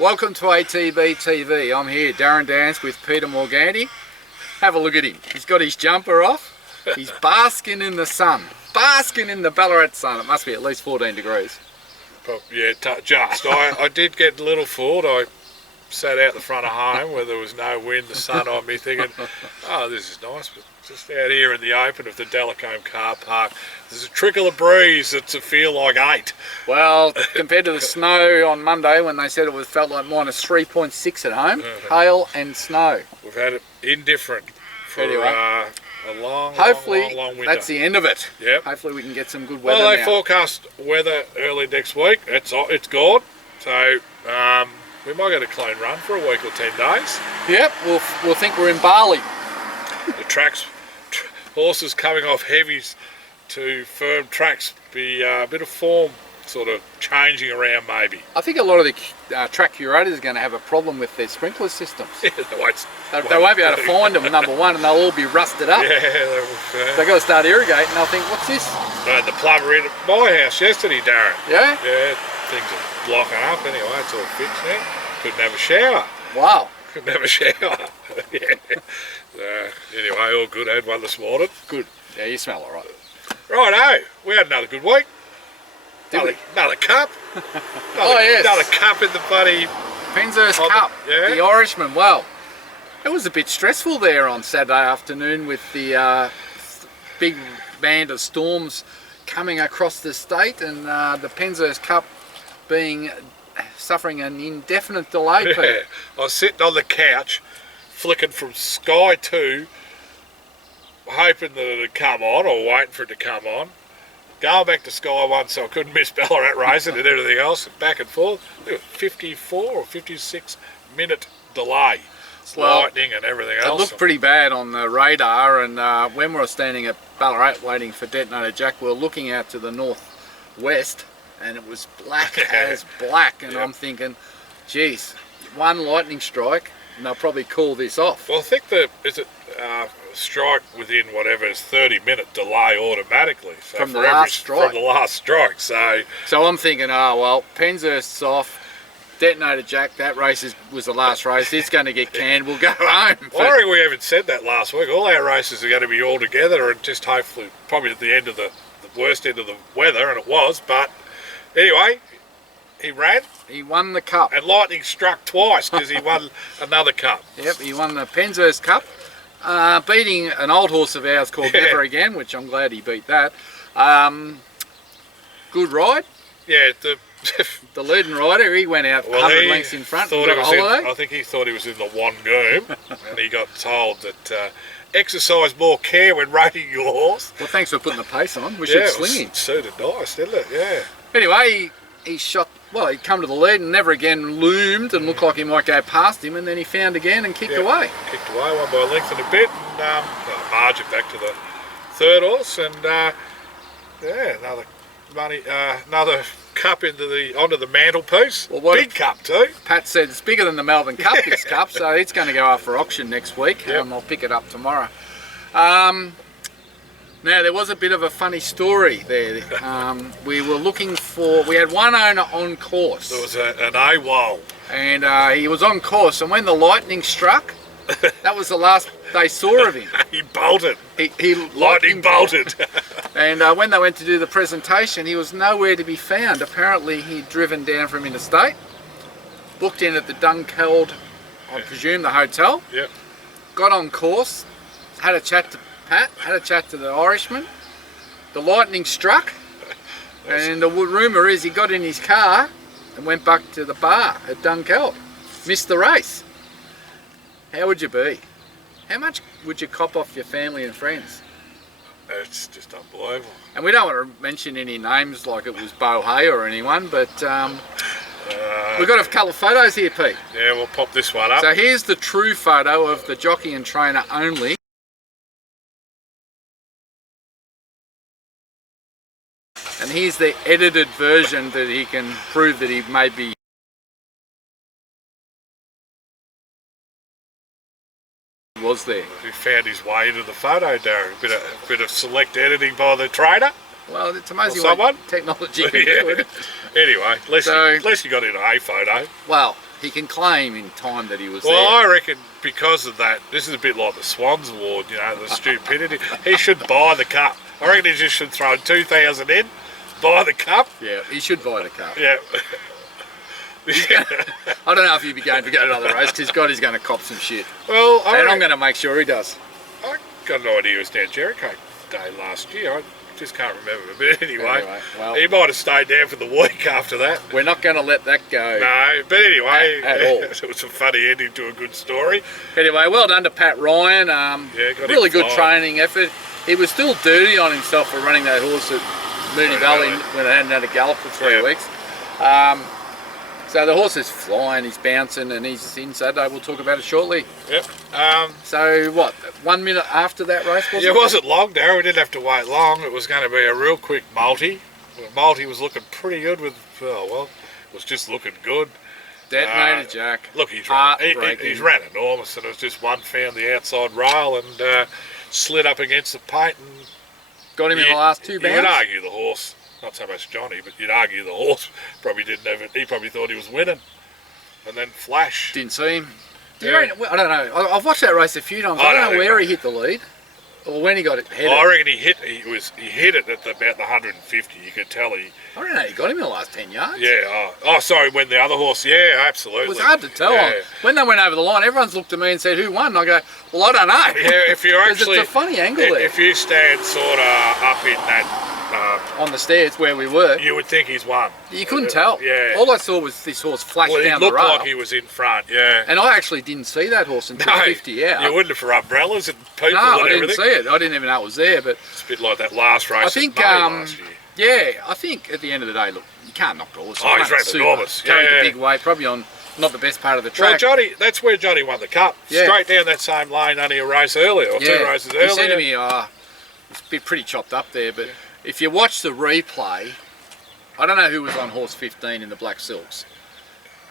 Welcome to ATB TV. I'm here, Darren Dance with Peter Morganti. Have a look at him. He's got his jumper off. He's basking in the sun. Basking in the Ballarat sun. It must be at least 14 degrees. Yeah, just. I did get a little fooled. I sat out the front of home where there was no wind, the sun on me, thinking, oh, this is nice, but just out here in the open of the Delacombe car park, there's a trickle of breeze that's a feel like 8. Well, compared to the snow on Monday when they said it felt like minus 3.6 at home, hail and snow. We've had it indifferent for a long winter. That's the end of it. Yep. Hopefully we can get some good weather Well, they now. forecast weather early next week. It's gone. So we might get a clean run for a week or 10 days. Yep, we'll think we're in Bali. The tracks, horses coming off heavies to firm tracks, be a bit of form sort of changing around maybe. I think a lot of the track curators are going to have a problem with their sprinkler systems. Yeah, they won't be able to find them, number one, and they'll all be rusted up. Yeah, they've got to start irrigating, and they'll think, what's this? I had the plumber in at my house yesterday, Darren. Yeah? Yeah, things are blocking up anyway, it's all fixed now. Couldn't have a shower. Wow. Couldn't have a shower. Yeah. Anyway, all good. I had one this morning. Good. Yeah, you smell all right. Righto, we had another good week. Another cup. Yes. Another cup in the bloody Penshurst Cup. Yeah. The Irishman. Well, it was a bit stressful there on Saturday afternoon with the big band of storms coming across the state, and the Penshurst Cup suffering an indefinite delay. Yeah. I was sitting on the couch, flicking from Sky 2, hoping that it'd come on, or waiting for it to come on. Going back to Sky 1 so I couldn't miss Ballarat racing and everything else, and back and forth. 54 or 56 minute delay. Lightning and everything else. It looked pretty bad on the radar, and when we were standing at Ballarat waiting for Detonator Jack, we were looking out to the northwest, and it was black as black, and I'm thinking, geez, one lightning strike and they'll probably call this off. Well, I think strike within whatever is 30-minute delay automatically. So from the last strike. From the last strike. So I'm thinking, oh well, Penshurst's off. Detonator Jack, that race was the last race. It's going to get canned. We'll go home. Well, I reckon we even said that last week. All our races are going to be all together, and just hopefully probably at the end of the worst end of the weather, and it was. But anyway, he ran. He won the cup. And lightning struck twice because he won another cup. Yep, he won the Penshurst Cup, beating an old horse of ours called Never Again, which I'm glad he beat that. Good ride. Yeah, the leading rider, he went out 100 lengths in front and got a holiday. I think he thought he was in the Wangoom, and he got told that exercise more care when rating your horse. Well, thanks for putting the pace on. We should sling him. It suited nice, didn't it? Yeah. Anyway, he shot. Well, he'd come to the lead and Never Again loomed and looked like he might go past him, and then he found again and kicked away. Kicked away, won by a length and a bit, and margin back to the third horse, and another cup onto the mantelpiece. Well, big cup too. Pat said it's bigger than the Melbourne Cup, this cup, so it's going to go up for auction next week, and I'll pick it up tomorrow. Now, there was a bit of a funny story there. We had one owner on course. There was an AWOL. And he was on course, and when the lightning struck, that was the last they saw of him. He bolted. He lightning bolted. And when they went to do the presentation, he was nowhere to be found. Apparently, he'd driven down from interstate, booked in at the Dunkeld, I presume the hotel. Yep. Got on course, had a chat to Pat, had a chat to the Irishman. The lightning struck, and the rumour is he got in his car and went back to the bar at Dunkeld. Missed the race. How would you be? How much would you cop off your family and friends? It's just unbelievable. And we don't want to mention any names like it was Bo Hay or anyone, but we've got a couple of photos here, Pete. Yeah, we'll pop this one up. So here's the true photo of the jockey and trainer only. And here's the edited version that he can prove that he may be was there. He found his way into the photo, Darren. A bit of select editing by the trainer. Well, it's amazing what technology can do. Anyway, at least you got in a photo. Well, he can claim in time that he was Well, there. I reckon because of that, this is a bit like the Swans Award, you know, the stupidity. He should buy the cup. I reckon he just should throw 2,000 in, buy the cup. Yeah, he should buy the cup. Yeah. I don't know if he'd be going to go to another race because God, he's going to cop some shit. Well, And I'm going to make sure he does. I got no idea he was down Jericho Day last year. I just can't remember. But anyway, well, he might have stayed down for the week after that. we're not going to let that go. No, but anyway, At all. it was a funny ending to a good story. Anyway, well done to Pat Ryan. Got Really him good flying. training effort. He was still dirty on himself for running that horse at Mooney Valley when they hadn't had a gallop for 3 weeks. So the horse is flying, he's bouncing, and he's in Saturday. We'll talk about it shortly. Yep. So what, 1 minute after that race, was It wasn't long, Darryl. We didn't have to wait long. It was going to be a real quick multi. Multi was looking pretty good with, well, it was just looking good. Detonator Jack. Look, he's ran enormous, and it was just one found the outside rail and slid up against the paint. And Got him in the last 2 bounds. You would argue the horse, not so much Johnny, but you'd argue the horse probably didn't have it. He probably thought he was winning, and then flash. Didn't see him. Yeah. I don't know. I've watched that race a few times. I don't know where he hit the lead or when he got it headed. I reckon he hit it at about the 150. You could tell he. I don't know. He got him in the last 10 yards. Yeah. Sorry. When the other horse. Yeah, absolutely. It was hard to tell. Yeah. When they went over the line, everyone's looked at me and said, "Who won?" And I go, "Well, I don't know." Yeah, if you're actually, it's a funny angle there. If you stand sort of up in that. On the stairs where we were, you would think he's won. You couldn't tell. Yeah. All I saw was this horse flash down the It rail. looked like he was in front. Yeah. And I actually didn't see that horse until 50 out. You wouldn't have for umbrellas and people No, and I didn't everything. see it. I didn't even know it was there. But it's a bit like that last race. I think, last year. yeah, I think at the end of the day, look, you can't knock the horse. Oh, he's ran enormous. Carried Yeah. the big weight, probably on not the best part of the Well, track. Johnny, that's where Johnny won the cup. Yeah. Straight down that same lane, only a race earlier, or 2 races earlier. He said to me, it's been pretty chopped up there, but if you watch the replay, I don't know who was on horse 15 in the Black Silks,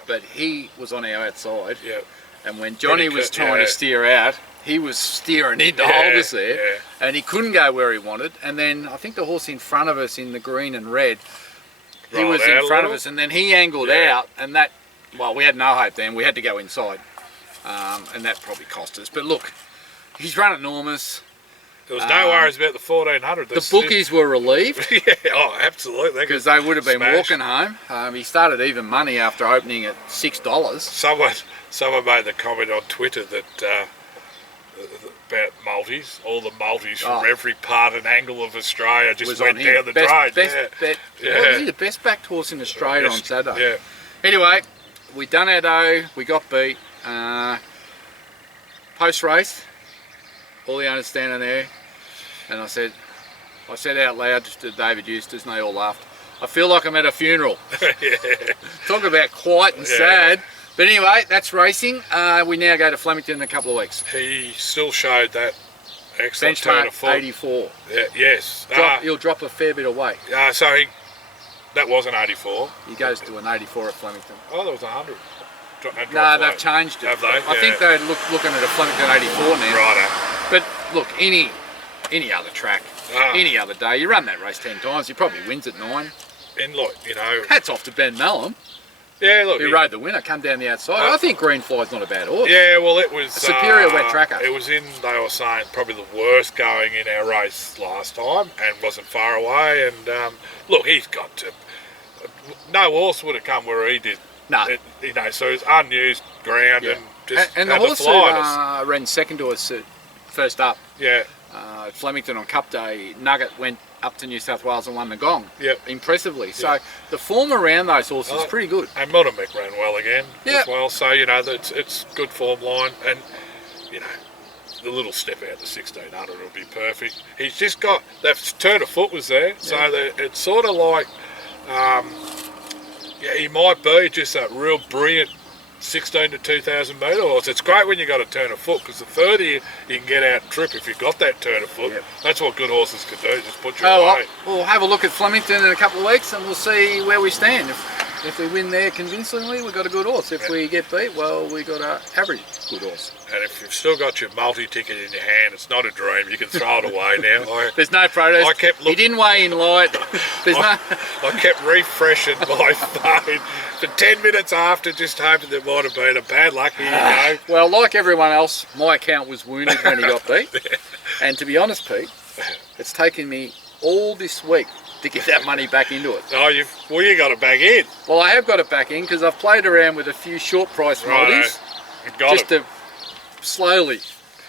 but he was on our outside. Yeah. And when Johnny was trying to steer out, he was steering in to hold us there, and he couldn't go where he wanted. And then I think the horse in front of us in the green and red, he was in front of us, and then he angled out, and that, well, we had no hope then. We had to go inside, and that probably cost us. But look, he's run enormous. There was no worries about the 1400. The bookies were relieved. Yeah, absolutely. Because they would have been walking home. He started even money after opening at $6. Someone made the comment on Twitter that about multis, all the multis from every part and angle of Australia just went down the drain. Was he the best backed horse in Australia on Saturday? Yeah. Anyway, we done our dough. We got beat. Post race, all the owners standing there. And I said out loud to David Eustace, and they all laughed, "I feel like I'm at a funeral." Talk about quiet and sad. But anyway, that's racing. We now go to Flemington in a couple of weeks. He still showed that excellent turn of foot. 84. Yeah, yes. He'll drop a fair bit of weight. So that was an 84. He goes to an 84 at Flemington. Oh, that was 100. No, they've changed it. Have they? I think they're looking at a Flemington 84 now. Righto. But look, any other track, any other day, you run that race 10 times, he probably wins at 9. And look, you know, hats off to Ben Mellon. Yeah, look, he rode the winner, come down the outside. I think Greenfly's not a bad horse. Yeah, well, it was a superior wet tracker. It was they were saying, probably the worst going in our race last time, and wasn't far away. And look, he's got to. No horse would have come where he did. No, you know, so it's unused ground and just and the horse who ran second to us first up. Yeah. At Flemington on Cup Day, Nugget went up to New South Wales and won the Gong. Yep. Impressively. So the form around those horses is pretty good. And Monomek ran well again as well. So, you know, it's good form line. And, you know, the little step out to 1600 will be perfect. He's just got, that turn of foot was there. So it's sort of like, he might be just a real brilliant 16 to 2,000 metre horse. It's great when you got a turn of foot, because the further you can get out and trip, if you've got that turn of foot, that's what good horses can do, just put you away. We'll have a look at Flemington in a couple of weeks and we'll see where we stand. If we win there convincingly, we've got a good horse. If we get beat, well, we got an average good horse. And if you've still got your multi-ticket in your hand, it's not a dream. You can throw it away now. There's no protest. I kept looking. He didn't weigh in light. I kept refreshing my phone for 10 minutes after, just hoping there might have been a bad luck. Here you go. Well, like everyone else, my account was wounded when he got beat. And to be honest, Pete, it's taken me all this week to get that money back into it. Oh, you got it back in. Well, I have got it back in because I've played around with a few short price multis just to slowly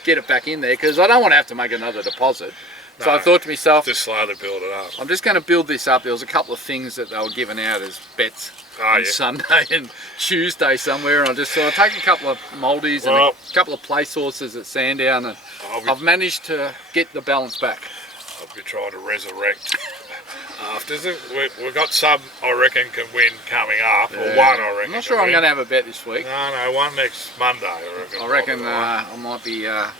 get it back in there because I don't want to have to make another deposit. So I thought to myself, just slowly build it up. I'm just going to build this up. There was a couple of things that they were giving out as bets on Sunday and Tuesday somewhere, and I just thought I'd take a couple of multis and a couple of place horses at Sandown, and I've managed to get the balance back. I'll be trying to resurrect. After we've got some I reckon can win coming up, or one I reckon. I'm not sure I'm going to have a bet this week. No, one next Monday. I reckon I might be. I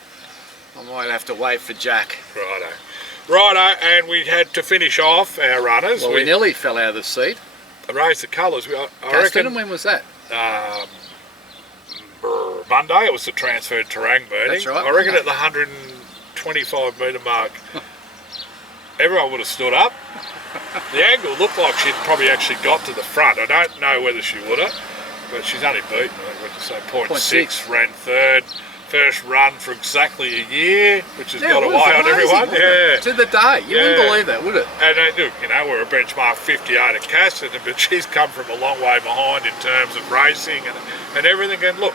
might have to wait for Jack. Righto, and we had to finish off our runners. Well, we nearly fell out of the seat. Raised the colours. I reckon. When was that? Monday. It was the transferred terrain meeting. That's right. I reckon at the 125 metre mark, everyone would have stood up. The angle looked like she'd probably actually got to the front. I don't know whether she would have, but she's only beaten, I think, what to say, 0.6, ran third. First run for exactly a year, which has got away on everyone. To the day. You wouldn't believe that, would it? And look, we're a benchmark 58 at Casterton, but she's come from a long way behind in terms of racing and everything. And look,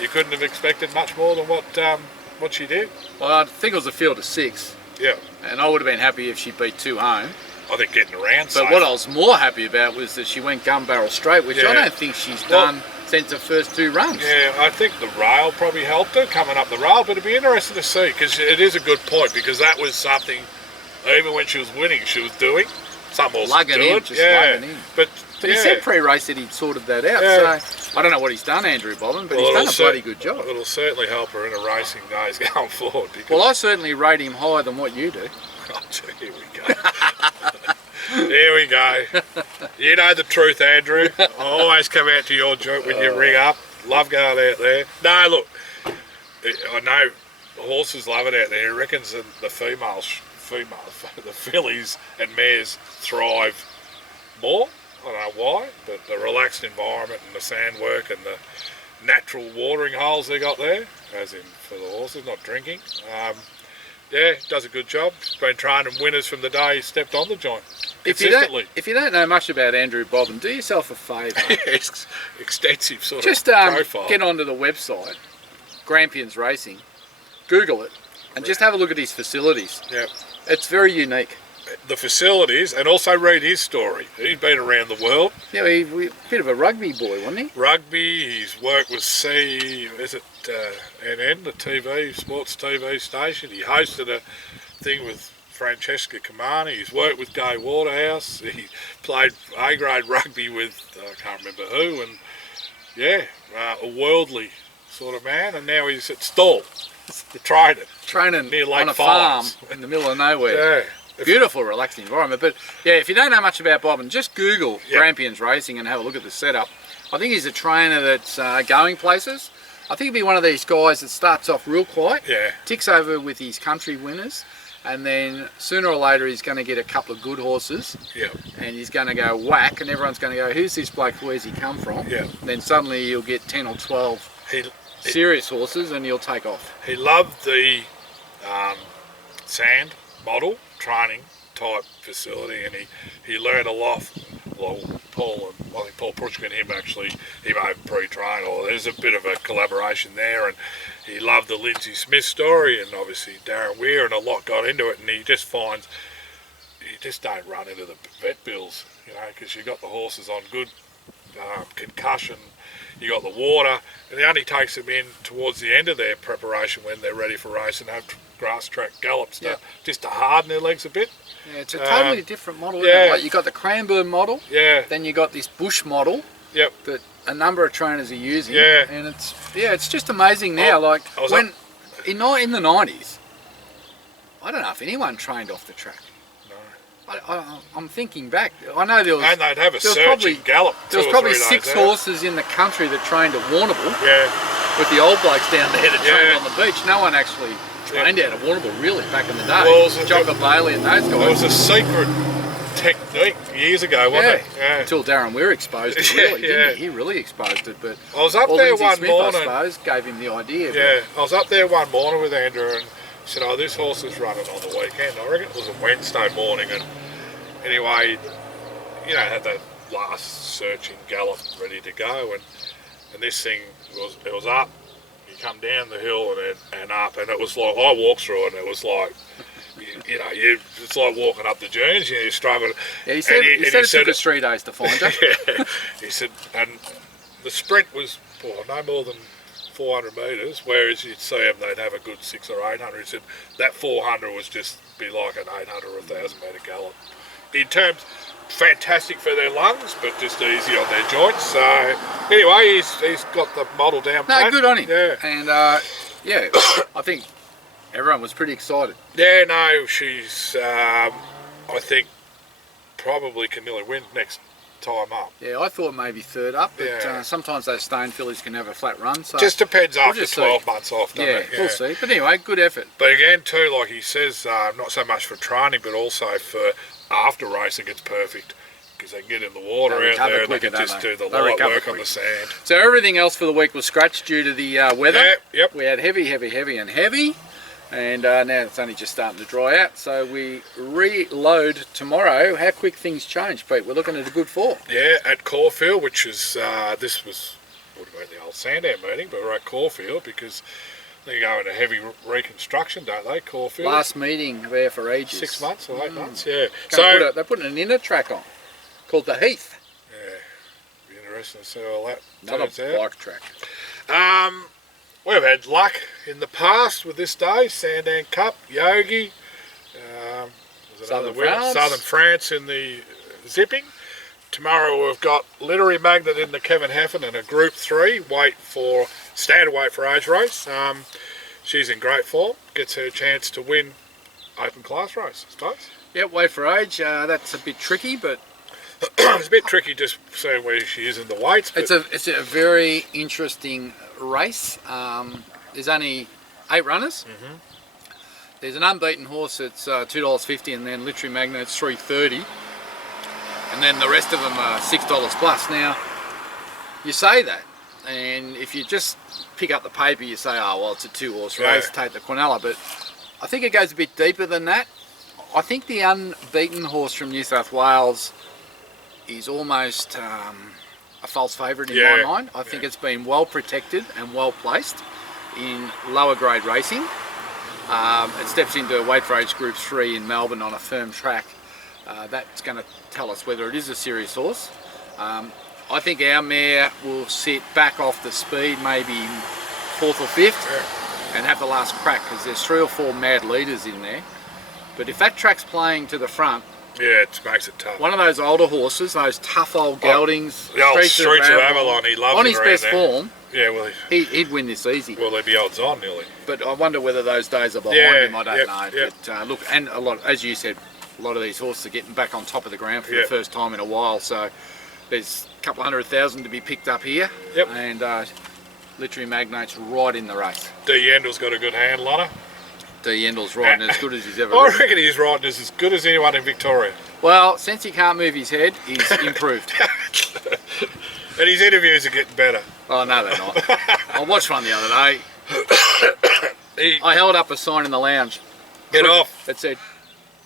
you couldn't have expected much more than what she did. Well, I think it was a field of 6. Yeah. And I would have been happy if she beat 2 home. I think getting around. But what I was more happy about was that she went gun barrel straight, which I don't think she's done since her first 2 runs. Yeah, I think the rail probably helped her coming up the rail, but it'd be interesting to see because it is a good point because that was something, even when she was winning, she was doing. Some horses lugging do in, it. just lugging in. But he said pre-race that he'd sorted that out. So I don't know what he's done, Andrew Bobbin, but he's done a bloody good job. It'll certainly help her in her racing days going forward. Well, I certainly rate him higher than what you do. Oh, here we go. Here we go. You know the truth, Andrew. I always come out to your joint when you ring up. Love going out there. No, look, I know the horses love it out there. He reckons that the the fillies and mares thrive more. I don't know why, but the relaxed environment and the sand work and the natural watering holes they got there, as in for the horses, not drinking. Does a good job. He's been training winners from the day he stepped on the joint. If you don't know much about Andrew Bobbin, do yourself a favour. Extensive sort of profile. Get onto the website, Grampians Racing, Google it, and just have a look at his facilities. Yeah. It's very unique. The facilities, and also read his story. He's been around the world. Yeah, he's a bit of a rugby boy, wasn't he? Rugby, he's worked with NN, the TV, sports TV station. He hosted a thing with Francesca Camani. He's worked with Gay Waterhouse. He played A-grade rugby with, I can't remember who, and a worldly sort of man. And now he's at Stall, training near Lake on a Fires. farm in the middle of nowhere. Beautiful, relaxed environment. But if you don't know much about Bobbin, just Google Grampians Racing and have a look at the setup. I think he's a trainer that's going places. I think he'd be one of these guys that starts off real quiet, ticks over with his country winners, and then sooner or later he's going to get a couple of good horses, and he's going to go whack, and everyone's going to go, who's this bloke, where's he come from? And then suddenly you'll get 10 or 12 serious horses and you'll take off. He loved the sand model training type facility, and he learned a lot. Well, I think Paul Pruchka and him over pre-train, or there's a bit of a collaboration there, and he loved the Lindsay Smith story, and obviously Darren Weir, and a lot got into it, and he just finds you just don't run into the vet bills, because you got the horses on good concussion, you got the water, and he only takes them in towards the end of their preparation when they're ready for race and have grass track gallops just to harden their legs a bit. Yeah, it's a totally different model. Isn't it? Like you got the Cranbourne model. Yeah. Then you got this Bush model. Yep. That a number of trainers are using. Yeah. And it's just amazing now. In the 90s, I don't know if anyone trained off the track. No. I'm thinking back. I know there was. And they'd have a there was searching gallop. There was probably 6 days horses in the country that trained at Warrnambool. Yeah. With the old blokes down there that trained Yeah. on the beach. No one actually trained out of Warrnambool really back in the day. Well, Jogger Bailey and those guys. It was a secret technique years ago, wasn't it? Yeah. Until Darren Weir exposed it, really, didn't he? He really exposed it. But I was up there Lindsay one Smith, morning. I suppose, gave him the idea. Yeah, I was up there one morning with Andrew and he said, "Oh, this horse is running on the weekend." I reckon it was a Wednesday morning, and anyway, you know, had that last searching gallop ready to go, and this thing was up. You come down the hill and up, and it was like I walked through it, and it was like. It's like walking up the dunes. You know, you're struggling. Yeah, he said it took us 3 days to find her. Yeah, he said, and the sprint was no more than 400 metres, whereas you'd see them, they'd have a good 600 or 800. He said that 400 was just be like an 800 or 1,000 metre gallop. In terms, fantastic for their lungs, but just easy on their joints. So anyway, he's got the model down pat. No, good on him. Yeah, and yeah, I think. Everyone was pretty excited. Yeah, no, she's, I think, probably can nearly win next time up. Yeah, I thought maybe third up, but Yeah. Sometimes those stone fillies can have a flat run. So just depends we'll after just 12 see. months off, doesn't it? Yeah, we'll see. But anyway, good effort. But again, too, like he says, not so much for training, but also for after racing, it's perfect. Because they can get in the water They out there and recover they can quicker, just don't do the they? They light recover work on quick. the sand. So everything else for the week was scratched due to the weather. Yeah, yep. We had heavy, and heavy. And now it's only just starting to dry out, so we reload tomorrow. How quick things change, Pete. We're looking at a good 4. Yeah, at Caulfield, which is, this would have been the old Sandown meeting, but we're at Caulfield because they go into heavy reconstruction, don't they, Caulfield? Last meeting there for ages. 6 months or 8 months, yeah. They're putting an inner track on, called the Heath. Yeah, be interesting to see all that Another turns out. bike track. We've had luck in the past with this day. Sandown Cup, Yogi, Southern France in the zipping. Tomorrow we've got Literary Magnet in the Kevin Haffen and a Group 3 standard weight for age race. She's in great form. Gets her chance to win open class race, I suppose. Yep, weight for age. That's a bit tricky, but it's a bit tricky just seeing where she is in the weights. But it's a very interesting race. There's only 8 runners. Mm-hmm. There's an unbeaten horse that's $2.50, and then Literary Magnet's $3.30, and then the rest of them are $6 plus. Now, you say that, and if you just pick up the paper, you say, "Oh well, it's a 2-horse race. Take the Quinella," but I think it goes a bit deeper than that. I think the unbeaten horse from New South Wales is almost a false favourite in my mind. I think it's been well protected and well placed in lower grade racing. It steps into weight for age Group 3 in Melbourne on a firm track. That's going to tell us whether it is a serious horse. I think our mare will sit back off the speed, maybe 4th or 5th, and have the last crack, because there's 3 or 4 mad leaders in there. But if that track's playing to the front, yeah, it makes it tough. one of those older horses, those tough old geldings, the old Streets of Avalon, he loves on it his around best there. form, Yeah, well, he'd win this easy. Well, there'd be odds on nearly. But I wonder whether those days are behind him. I don't know. Yep. But look, and a lot, as you said, a lot of these horses are getting back on top of the ground for the first time in a while. So there's a couple 100,000 to be picked up here. Yep. And Literary Magnate's right in the race. D. Yendel's got a good handle on her. D. Yendel's riding as good as he's ever I ridden. reckon he's riding as good as anyone in Victoria. Well, since he can't move his head, he's improved. And his interviews are getting better. Oh, no, they're not. I watched one the other day. I held up a sign in the lounge. Get off. That said,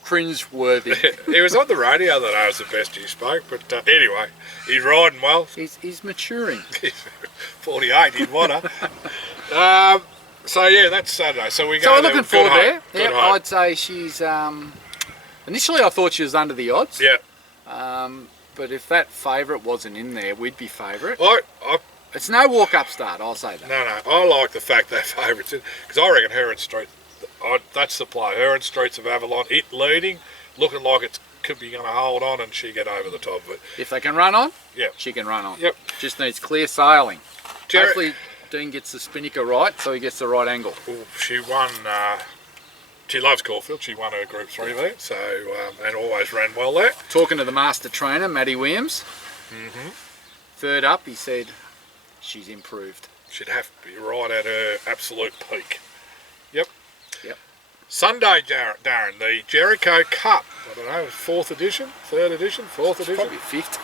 cringe-worthy. He was on the radio that I was the best he spoke, but anyway, he's riding well. He's maturing. 48, he'd want her. So yeah, that's Saturday. So we go. So we're looking forward there. Good Yeah, hope. I'd say she's. Initially, I thought she was under the odds. Yeah. But if that favourite wasn't in there, we'd be favourite. I It's no walk-up start. I'll say that. no. I like the fact they're favourites because I reckon her and Street. That's the play. Her and Streets of Avalon, it leading, looking like it could be going to hold on, and she get over the top of it. If they can run on, Yeah. she can run on. Yep. Just needs clear sailing. Jerry- Hopefully, Dean gets the spinnaker right, so he gets the right angle. Well, she won She loves Caulfield. She won her Group 3 there, so and always ran well there. Talking to the master trainer, Matty Williams. Third up, he said she's improved. She'd have to be right at her absolute peak. Yep. Yep. Sunday, Darren, the Jericho Cup. I don't know, 4th edition, 3rd edition, 4th edition? Probably 5th.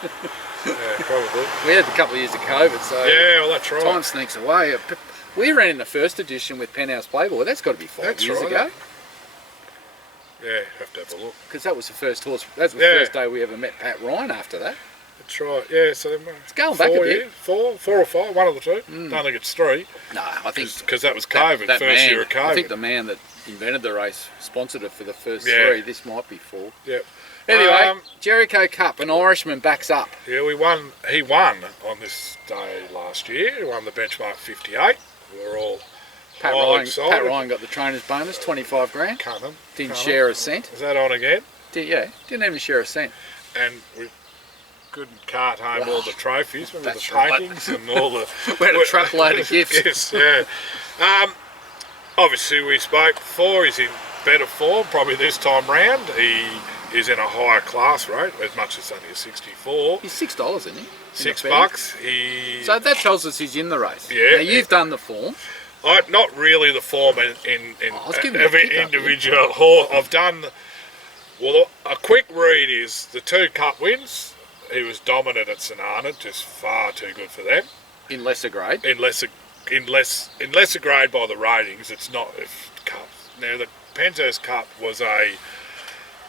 Yeah, probably. We had a couple of years of COVID, so yeah, well, that's right. time sneaks away. We ran in the 1st edition with Penthouse Playboy. That's got to be 5 years ago. Yeah, have to have a look. Because that was the first horse. That was the first day we ever met Pat Ryan after that. That's right. Yeah, so it's going back a bit. Years, 4 or 5, one of the two. Don't think it's 3. No, I think because that was COVID, that first year of COVID. I think the man that invented the race sponsored it for the first 3. This might be 4. Yep. Anyway, Jericho Cup, an Irishman backs up. Yeah, we won. He won on this day last year. He won the benchmark 58. We were all Pat Ryan got the trainer's bonus, 25 grand. Didn't share a cent. Is that on again? Didn't even share a cent. And we couldn't cart home all the trophies. Remember the paintings and all the... We had a truckload of gifts. Yes, yeah. Obviously, we spoke before. He's in better form, probably this time round. He is in a higher class rate, as much as only a 64. He's $6, isn't he? $6. So that tells us he's in the race. Yeah. Now, you've done the form. Not really the form in individual horse. I've done... Well, a quick read is the 2 Cup wins. He was dominant at St Arnaud, just far too good for them. In lesser grade? In lesser grade by the ratings. It's not Cups. Now, the Penshurst Cup was a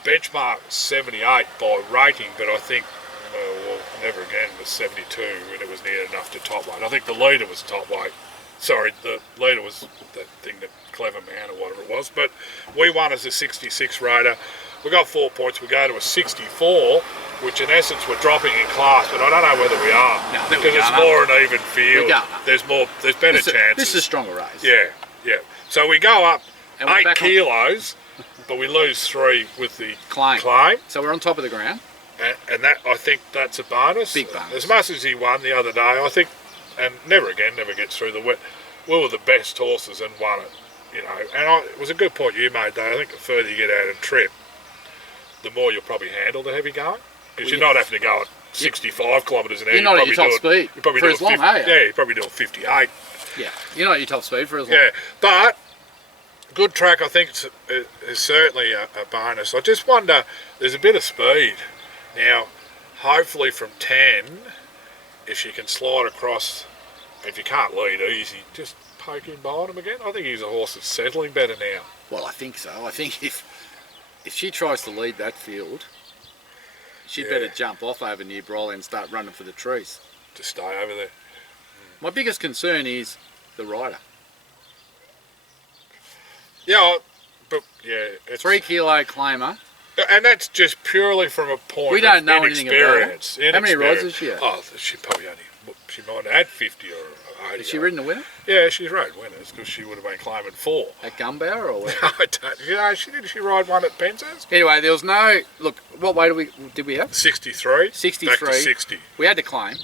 benchmark 78 by rating, but I think, well, never again was 72, and it was near enough to top weight. I think the leader was top weight. Sorry, the leader was that thing, that Clever Man or whatever it was. But we won as a 66 rider. We got 4 points. We go to a 64, which in essence we're dropping in class, but I don't know whether we are. No, because it's more an even field. There's better chances. This is a stronger race. Yeah. So we go up 8 kilos, but we lose 3 with the claim. So we're on top of the ground. And that, I think that's a bonus. Big bonus. As much as he won the other day, I think, and never gets through the wet. We were the best horses and won it, And it was a good point you made, though. I think the further you get out of trip, the more you'll probably handle the heavy going. Because you're not having to go at 65 kilometres an hour. You're not at your top speed for as long, are you? Yeah, you're probably doing 58. Yeah, you're not at your top speed for as long. Yeah, but good track, I think, is certainly a bonus. I just wonder, there's a bit of speed. Now, hopefully from 10, if she can slide across, if you can't lead easy, just poke in behind him again. I think he's a horse that's settling better now. Well, I think so. I think if she tries to lead that field, she'd better jump off over near Brolly and start running for the trees. To stay over there. My biggest concern is the rider. Yeah, but it's 3 kilo claimer. And that's just purely from a point we don't know anything about her. How many rides has she had? Oh, she might have had 50 or 80. Has she ridden the winner? Yeah, she's rode winners because she would have been claiming 4. At Gumbower or where? I don't. Did she ride one at Penshurst? Anyway, there was no... Look, what weight did we have? 63. 63. Back to 60. We had to claim.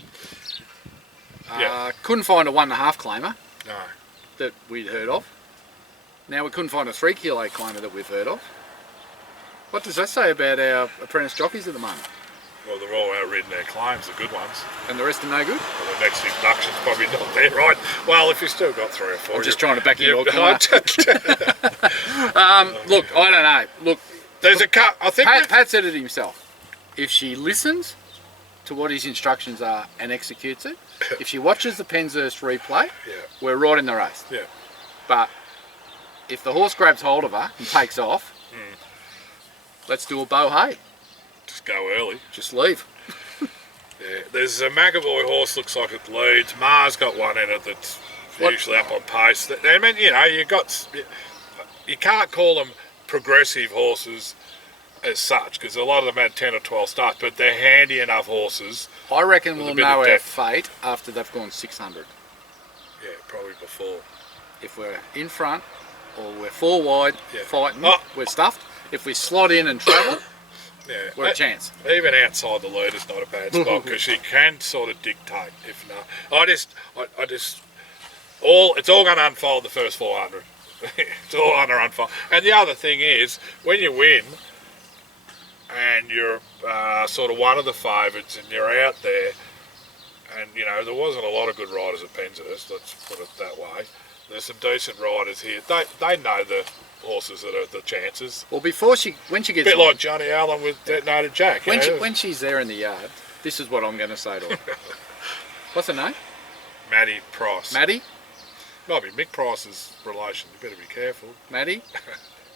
Couldn't find a 1.5 claimer. No. That we'd heard of. Now we couldn't find a 3 kilo claimer that we've heard of. What does that say about our apprentice jockeys at the moment? Well, they're all outridden their claims, the good ones. And the rest are no good? Well, the next induction's probably not there, right? Well, if you've still got 3 or 4... I'm just trying to back you all corner. Look, I don't know. Look, there's a cut. I think Pat said it himself. If she listens to what his instructions are and executes it, if she watches the Penshurst replay, we're right in the race. Yeah. But if the horse grabs hold of her and takes off, let's do a bow hay. Just go early. Just leave. Yeah, there's a McAvoy horse, looks like it leads. Mars got one in it that's usually up on pace. I mean, you can't call them progressive horses as such, because a lot of them had 10 or 12 starts, but they're handy enough horses. I reckon we'll know our fate after they've gone 600. Yeah, probably before. If we're in front or we're 4 wide fighting, we're stuffed. If we slot in and travel, we're a chance. Even outside the lead is not a bad spot because she can sort of dictate. If not, it's all going to unfold the first 400. It's all under unfold. And the other thing is, when you win, and you're sort of one of the favourites, and you're out there, and you know there wasn't a lot of good riders at Penshurst. Let's put it that way. There's some decent riders here. They know the horses that are the chances. Well, when she gets a bit like Johnny Allen with Detonated Jack. When she's there in the yard, this is what I'm going to say to her. What's her name? Maddie Price. Maddie? Might be Mick Price's relation. You better be careful. Maddie,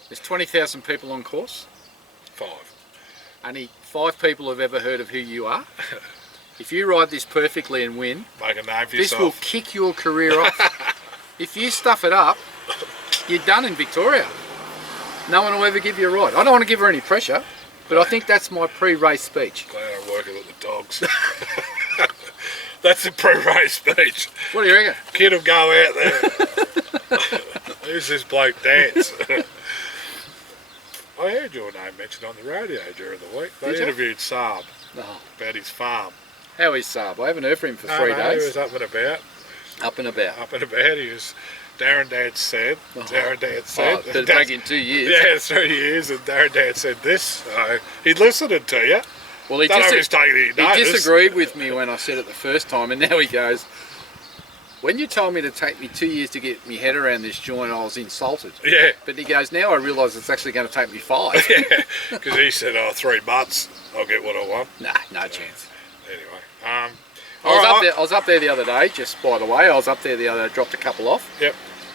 there's 20,000 people on course. 5. Only 5 people have ever heard of who you are. If you ride this perfectly and win, make a name for this yourself. will kick your career off. If you stuff it up, you're done in Victoria. No one will ever give you a ride. I don't want to give her any pressure, but I think that's my pre-race speech. Glad I'm working with the dogs. That's the pre-race speech. What do you reckon? Kid will go out there. Who's this bloke dance? I heard your name mentioned on the radio during the week. They interviewed Saab about his farm. How is Saab? I haven't heard from him for 3 days. He was up and about. Up and about. Up and about. He was. Darren Dad said. Darren Dad said. Oh, it'll take in 2 years. Yeah, 3 years, and Darren Dad said this. He listened to you. Well, he disagreed with me when I said it the first time, and now he goes, when you told me to take me 2 years to get my head around this joint, I was insulted. Yeah. But he goes, now I realise it's actually going to take me 5. Yeah, because he said, 3 months, I'll get what I want. Nah, no chance. Anyway. I was up there the other day, just by the way. I was up there the other day, dropped a couple off. Yep.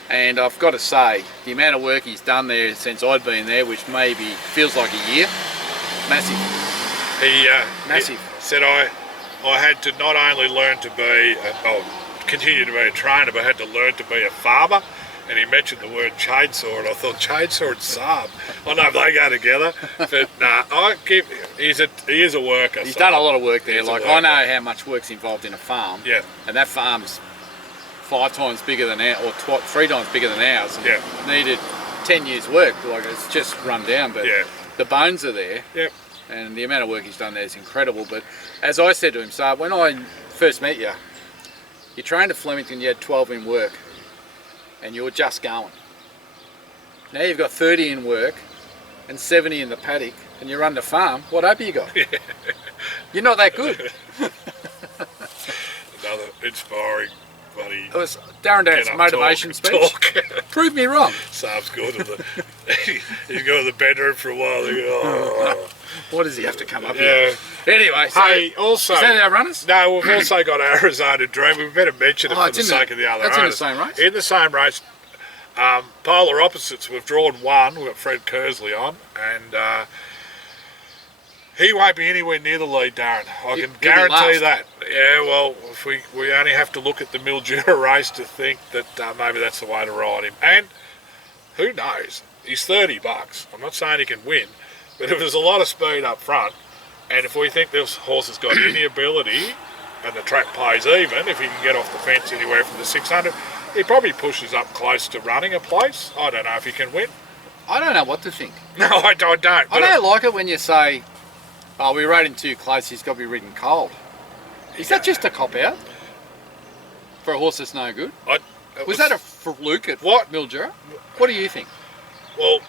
And I've got to say, the amount of work he's done there since I'd been there, which maybe feels like a year, massive. Massive. He said I had to not only learn to be, continue to be a trainer, but I had to learn to be a farmer. And he mentioned the word chainsaw, and I thought chainsaw and Saab. I know they go together, but nah, he is a worker. He's done a lot of work there. Like I know how much work's involved in a farm. Yeah. And that farm's 5 times bigger than ours, or 3 times bigger than ours. And needed 10 years work. Like it's just run down, but the bones are there. Yep. And the amount of work he's done there is incredible. But as I said to him, Saab, when I first met you, you trained at Flemington, you had 12 in work. And you were just going. Now you've got 30 in work and 70 in the paddock, and you run the farm. What hope you got? You're not that good. Another inspiring bloody. It was Darren Dant's motivation speech. Prove me wrong. Saab's good. He's gone to the bedroom for a while. Oh. What does he have to come up here? Anyway, so hey, also, is that our runners? No, we've also got Arizona Dream. We better mention it for the sake of the other owners. In the same race? In the same race. Polar opposites. We've drawn one. We've got Fred Kersley on, and he won't be anywhere near the lead, Darren. I can guarantee that. Yeah, well, if we only have to look at the Mildura race to think that maybe that's the way to ride him. And who knows? He's $30. I'm not saying he can win, but if there's a lot of speed up front, and if we think this horse has got any ability, and the track plays even, if he can get off the fence anywhere from the 600, he probably pushes up close to running a place. I don't know if he can win. I don't know what to think. No, I don't. I don't like it when you say, oh, we rode him too close, he's got to be ridden cold. Is that just a cop-out for a horse that's no good? Was that a fluke at Mildura? What do you think? Well,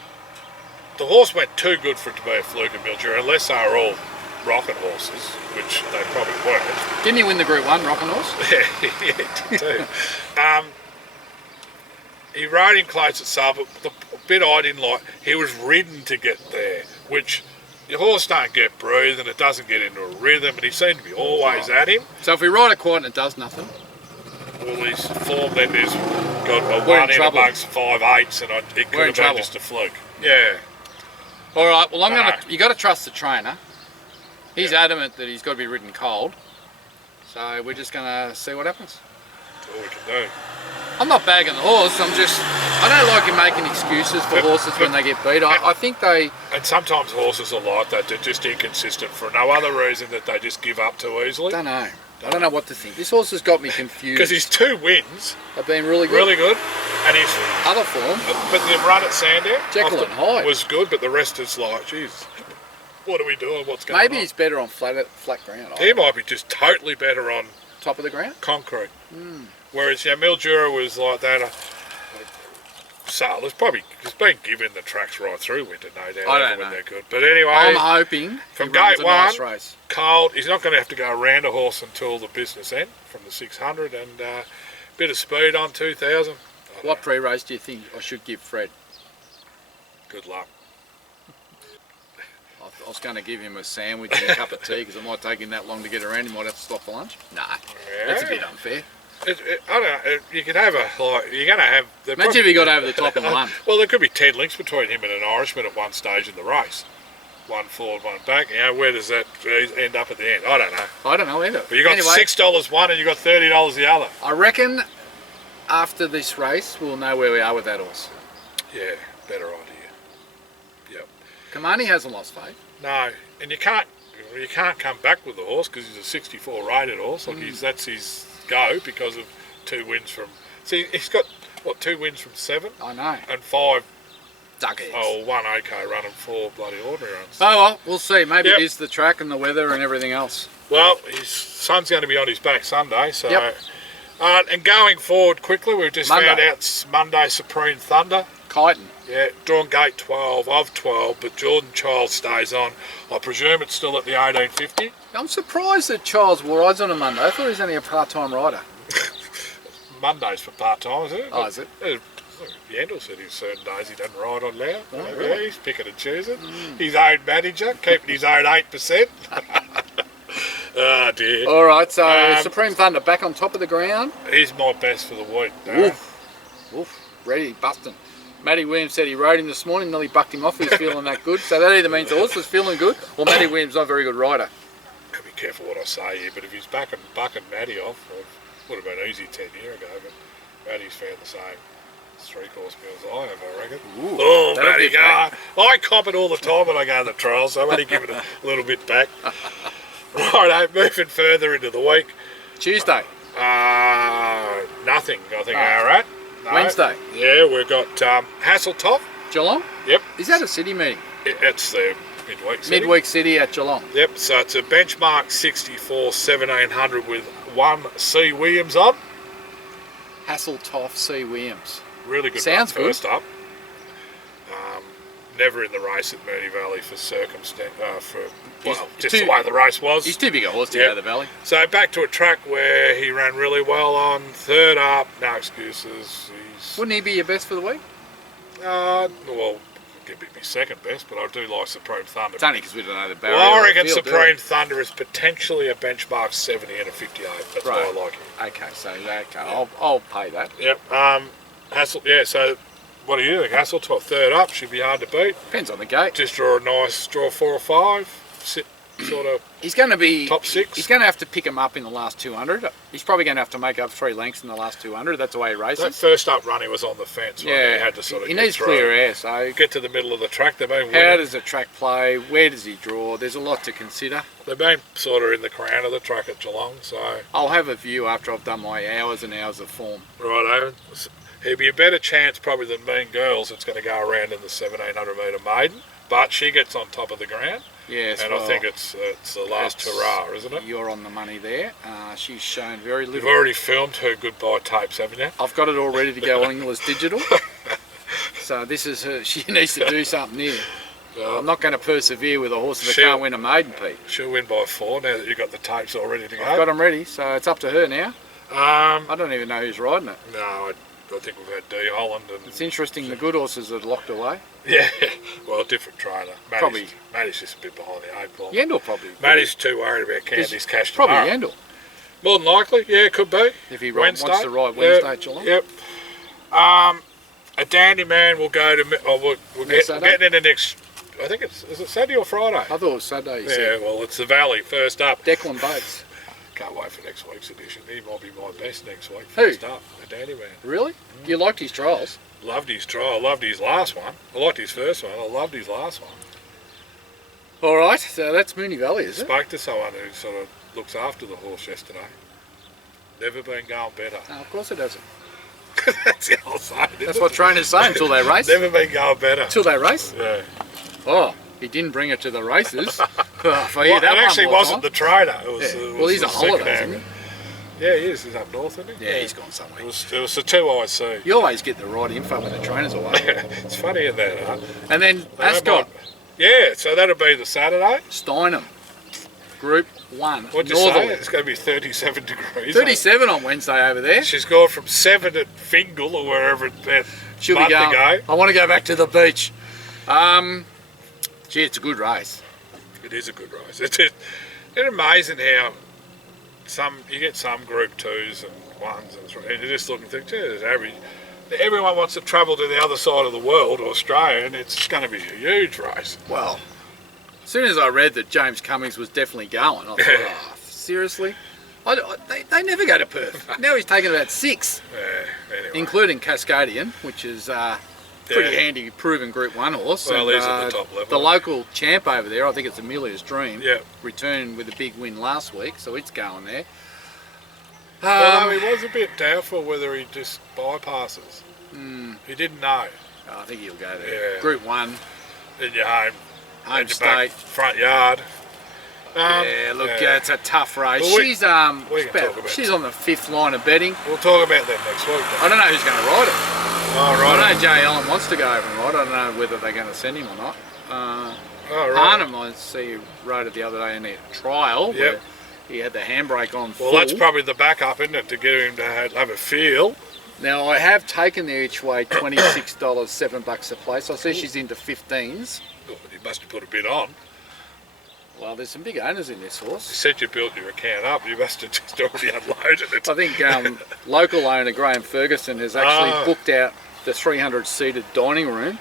the horse went too good for it to be a fluke at Mildura, unless they were all rocket horses, which they probably weren't. Didn't he win the Group 1 rocking horse? Yeah, he did too. He rode him close at Saab, but the bit I didn't like, he was ridden to get there, which your horse don't get breathing, it doesn't get into a rhythm, and he seemed to be always at him. So if we ride it quiet and it does nothing? Well, his form then is got a 1 in amongst 5/8, and it could have been just a fluke. Yeah. All right, well, you got to trust the trainer. He's adamant that he's got to be ridden cold. So we're just going to see what happens. That's all we can do. I'm not bagging the horse, I don't like him making excuses for horses when they get beat. I think they... And sometimes horses are like that, they're just inconsistent for no other reason that they just give up too easily. I don't know what to think. This horse has got me confused. Because his 2 wins have been really good. Really good. And his other form. But the run at Sandown Jekyll and Hyde was good, but the rest is like, geez, what are we doing? What's going on? Maybe he's better on flat ground. He might be just totally better on top of the ground? Concrete. Whereas Mildura was like that. sale. It's been given the tracks right through winter, no doubt. I don't when know. they're good. But anyway, I'm hoping from he runs gate a nice one, race. cold. He's not going to have to go around a horse until the business end from the 600, and bit of speed on 2000. What pre-race do you think I should give Fred? Good luck. I was going to give him a sandwich and a cup of tea because it might take him that long to get around. He might have to stop for lunch. Nah, that's a bit unfair. I don't know. You could have you're going to have. Imagine if he got over the top and won. Well, there could be 10 links between him and an Irishman at one stage in the race. One forward, one back. You know, where does that end up at the end? I don't know. I don't know either. But you got $6 one and you got $30 the other. I reckon after this race we'll know where we are with that horse. Yeah, better idea. Yep. Kamani hasn't lost faith. No, and you can't come back with the horse because he's a 64 rated horse. Like that's his go because of 2 wins from. See, he's got what 2 wins from 7. I know. And 5. Duckheads. Oh, 1 OK run and 4 bloody ordinary runs. Oh well, we'll see. Maybe it is the track and the weather and everything else. Well, his son's going to be on his back Sunday, so. Yep. And going forward quickly, we've just found out it's Monday Supreme Thunder. Kyneton. Yeah, drawn gate 12 of 12, but Jordan Childs stays on. I presume it's still at the 1850. I'm surprised that Childs rides on a Monday. I thought he was only a part-time rider. Monday's for part-time, isn't it? Oh, is it? Yandel said he's certain days he doesn't ride on now. Oh, really? He's picking and choosing. His own manager, keeping his own 8%. Oh dear. All right, so Supreme Thunder back on top of the ground. He's my best for the week. Oof, ready, busting. Matty Williams said he rode him this morning, nearly bucked him off. He was feeling that good. So that either means the horse was feeling good, or Matty Williams not a very good rider. Gotta be careful what I say here, but if he's bucking Matty off, it would have been easy 10 years ago. But Matty's found the same 3-course meals I have, I reckon. Ooh, oh, Matty, go! I cop it all the time when I go to the trials, so I'm only giving it a little bit back. Right, moving further into the week. Tuesday. Nothing, I think, all right. No. Wednesday. Yeah, we've got Hasseltoff. Geelong? Yep. Is that a city meeting? It's the midweek city. Midweek city at Geelong. Yep, so it's a benchmark 64 1700 with 1 C. Williams on. Hasseltoff C. Williams. Really good. Sounds good. First up. Never in the race at Moonee Valley for circumstance. Just the way the race was. He's too big a horse to go to the Valley. So back to a track where he ran really well on. 3rd up, no excuses. Wouldn't he be your best for the week? Well, he'd be my 2nd best, but I do like Supreme Thunder. It's only because we don't know the barrier. Well, I reckon Supreme Thunder is potentially a benchmark 70 and a 58. That's why I like him. Okay, so I'll pay that. Yep. So what do you think? Hasseltoff 3rd up should be hard to beat. Depends on the gate. Just draw a 4 or 5. Sit sort of. He's going to be top 6. He's going to have to pick him up in the last 200. He's probably going to have to make up 3 lengths in the last 200. That's the way he races. That first up run, he was on the fence. Yeah, he had to sort of. He needs clear air. So get to the middle of the track. They've been. How does the track play? Where does he draw? There's a lot to consider. They've been sort of in the crown of the track at Geelong. So I'll have a view after I've done my hours and hours of form. Righto. He'd be a better chance probably than Mean Girls that's going to go around in the 1700 metre maiden, but she gets on top of the ground. Yes, and I think it's the last hurrah, isn't it? You're on the money there. She's shown very little. You've already filmed her goodbye tapes, haven't you? I've got it all ready to go on English Digital. So this is her. She needs to do something here. I'm not going to persevere with a horse that can't win a maiden, Pete. She'll win by 4 now that you've got the tapes all ready to go. I've got them ready, so it's up to her now. I don't even know who's riding it. No, I think we've had D. Holland. And it's interesting, the good horses are locked away. Yeah, well, different trainer. Matty's just a bit behind the 8 ball. Yandel probably. Matty's too worried about Candy's cash tomorrow. Probably Yandel. More than likely, yeah, could be. If he wants to ride Wednesday at Geelong. Yep. A Dandy Man will go to. We're getting into next. I think is it Saturday or Friday? I thought it was Saturday. Well, it's the Valley first up. Declan Bates. Can't wait for next week's edition. He might be my best next week. Who? First up, a Dandy Man. Really? You liked his trials? Loved his trial. Loved his last one. I liked his first one. I loved his last one. All right, so that's Moonee Valley, is it? Spoke to someone who sort of looks after the horse yesterday. Never been going better. No, of course it hasn't. That's the old saying. That's what trainers say until they race. Never been going better. Until they race? Yeah. Oh, he didn't bring it to the races. It actually wasn't the trainer. It was, well, he's a holiday, isn't he? Yeah, he is. He's up north, isn't he? Yeah, he's gone somewhere. It was the two I see. You always get the right info when the trainer's away. It's funny in that, huh? And then Ascot, Yeah, so that'll be the Saturday. Steinem, Group 1, What'd you northerly. say? It's going to be 37 degrees. 37 on Wednesday over there. She's gone from 7 at Fingal or wherever it She'll be going, I want to go back to the beach. Gee, it's a good race. It is a good race. It's amazing how you get some Group 2s and 1s and 3s, and you're just looking through, it's average. Everyone wants to travel to the other side of the world, Australia, and it's going to be a huge race. Well, as soon as I read that James Cummings was definitely going, I thought, oh, seriously? They never go to Perth. Now he's taken about 6, Anyway. including Cascadian, which is pretty handy, proven Group 1 horse. Well, and, he's at the top level. The local champ over there, I think it's Amelia's Dream, Yeah. returned with a big win last week, so it's going there. Although he was a bit doubtful whether he just bypasses. He didn't know. I think he'll go there. Yeah. Group 1, In your home home in your back state. front yard. It's a tough race. Well, She's we can talk about she's on the 5th line of betting. We'll talk about that next week. I don't know who's going to ride it. Oh, right. I know Jay Allen wants to go over and ride. I don't know whether they're going to send him or not. Oh, right. Arnhem, I see, rode it the other day in a trial. Yep. Where he had the handbrake on Well, full. that's probably the backup, isn't it, to get him to have a feel. Now I have taken the each way $26, $7 a place. I see she's into 15s. Oh, you must have put a bit on. Well, there's some big owners in this You horse. said you built your account up. You must have just already unloaded it. I think local owner Graham Ferguson has actually booked out the 300-seated dining room.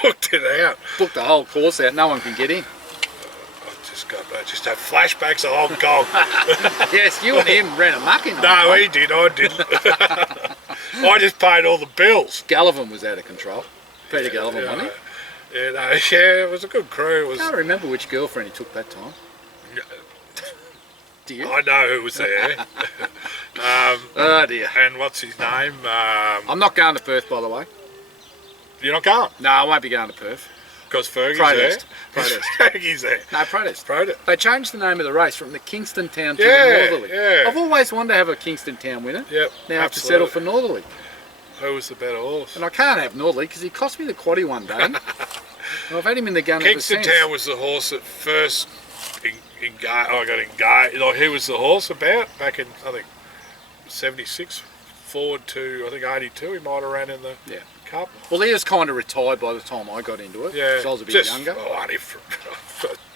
Booked it out. Booked the whole course out. No one can get in. I just had flashbacks of Hong Kong. Yes, you and him ran amok in Hong No, Kong. he did. I didn't. I just paid all the bills. Gallivan was out of control. Peter Gallivan, wasn't he? Yeah, it was a good crew. It was. I can't remember which girlfriend he took that time. Do you? I know who was there. Oh dear. And what's his name? I'm not going to Perth, by the way. You're not going? No, I won't be going to Perth. Because Fergie's Protest. there? Protest. Fergie's there. No, protest. Protest. They changed the name of the race from the Kingston Town to Yeah, the Northerly. yeah. I've always wanted to have a Kingston Town winner. Yep, Now I have to settle for Northerly. Who was the better horse? And I can't have Northerly because he cost me the quaddie one day. And I've had him in the gun Kingston ever since. Town was the horse that first I got engaged. Like, he was the horse about back in, I think, 76 forward to, I think, 82. He might have ran in the Cup. Well, he was kind of retired by the time I got into it. Yeah, So I was a bit just, younger. Oh, only for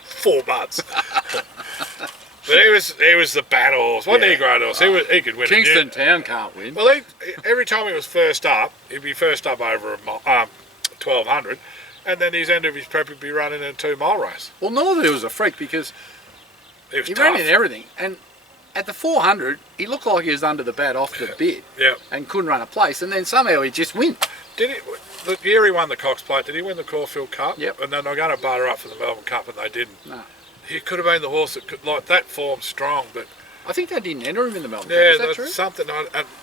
4 months. But he was the battle horse. Wasn't he a great horse? He could win. Kingston Town can't win. Well, every time he was first up, he'd be first up over 1200, and then his end of his prep would be running in a 2-mile race. Well, Northerly was a freak because He he ran in everything. And at the 400, he looked like he was under the bat off the bit Yeah. and couldn't run a place. And then somehow he just win. Did he? The year he won the Cox Plate, did he win the Caulfield Cup? Yep. And then they're going to butter up for the Melbourne Cup, and they didn't. No. He could have been the horse that could, like, that form strong, but I think they didn't enter him in the Melbourne yeah, Cup. Is that that's true? something.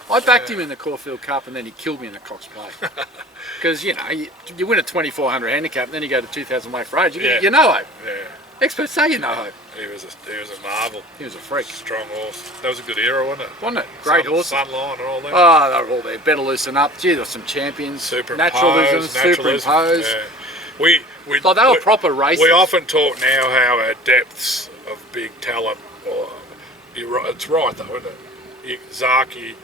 I backed him in the Caulfield Cup and then he killed me in the Cox Plate. Because, you know, you win a 2400 handicap and then you go to 2000 weight for age. You know hope. Yeah, Experts say you know hope. he was a marvel. He was a freak. Strong horse. That was a good era, wasn't it? Wasn't it? Great horse. Sunline and all that. Oh, they were all there. Better loosen up. Gee, there were some champions. Naturalism, superimpose. Yeah. We Oh, they were proper races. We often talk now how our depths of big talent, it's right though, isn't it? Zaki,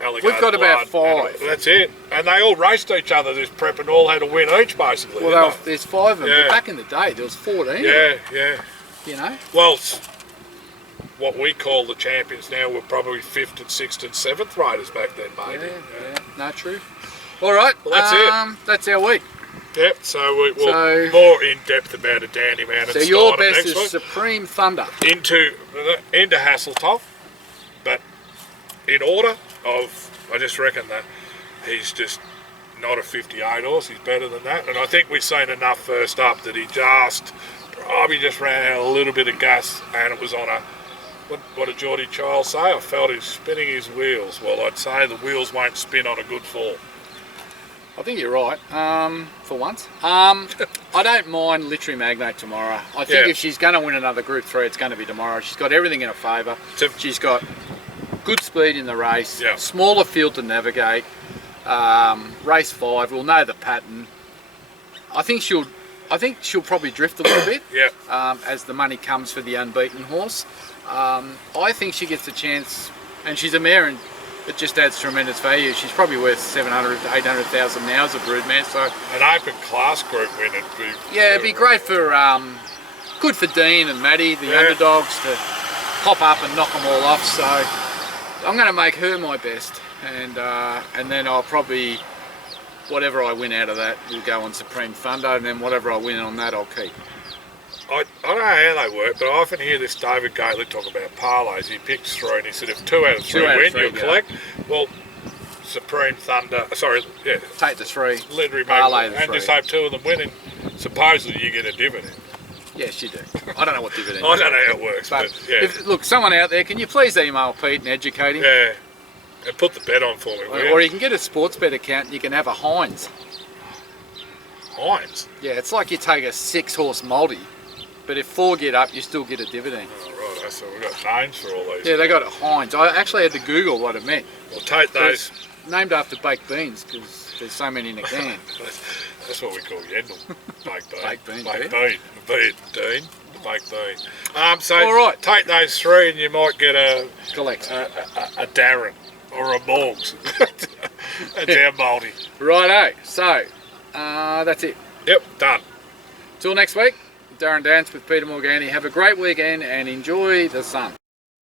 Alligator We've got about Blood, 5. that's it. And they all raced each other this prep and all had a win each basically. Well, didn't there's 5 of them. Yeah. But back in the day, there was 14. they? Yeah. You know? Well, what we call the champions now were probably 5th and 6th and 7th riders back then, maybe. Yeah. No, true. All right. Well, that's it. That's our week. Yep, so we'll more in depth about a Dandy Man. So your best is Supreme Thunder. into Hasseltop, but in order of, I just reckon that he's just not a 58 horse. He's better than that, and I think we've seen enough first up that he probably just ran out a little bit of gas, and it was on a. What did Geordie Child say? I felt him spinning his wheels. Well, I'd say the wheels won't spin on a good fall. I think you're right, for once. I don't mind Literary Magnate tomorrow. I think if she's going to win another Group 3, it's going to be tomorrow. She's got everything in her favour. She's got good speed in the race, Yeah. smaller field to navigate. Race 5, we'll know the pattern. I think she'll probably drift a little bit. Yeah. As the money comes for the unbeaten horse. I think she gets a chance, and she's a mare, and it just adds tremendous value. She's probably worth 700 to 800,000 now as a broodmare. So An open class group win would be. yeah, it'd be great for good for Dean and Maddie, the Yeah. underdogs, to pop up and knock them all off. So I'm going to make her my best, and then I'll probably, whatever I win out of that will go on Supreme Thunder, and then whatever I win on that I'll keep. I don't know how they work, but I often hear this David Gately talk about parlays. He picks through and he said if 2 out of 3 win, you'll collect. Well, Supreme Thunder, Take the 3, literally parlay the and 3. just hope 2 of them win, and supposedly you get a dividend. Yes, you do. I don't know what dividend I is. don't know how it works, but yeah. Look, someone out there, can you please email Pete and educate him? Yeah, and put the bet on for me, will you? Or you can get a sports bet account and you can have a Heinz. Heinz? Yeah, it's like you take a 6-horse multi, but if 4 get up, you still get a dividend. Oh, right, so we've got names for all these. Yeah, they got it Heinz. I actually had to Google what it meant. We'll take those. It's named after baked beans because there's so many in a can. That's what we call Yendel. Baked bean. Baked bean, Baked Dean. bean. Dean. Baked bean. So All right. take those 3 and you might get a Collect. Darren or a Morgs. That's our multi. Righto. So, that's it. Yep, done. Till next week, Darren Dance with Peter Morgani. Have a great weekend and enjoy the sun.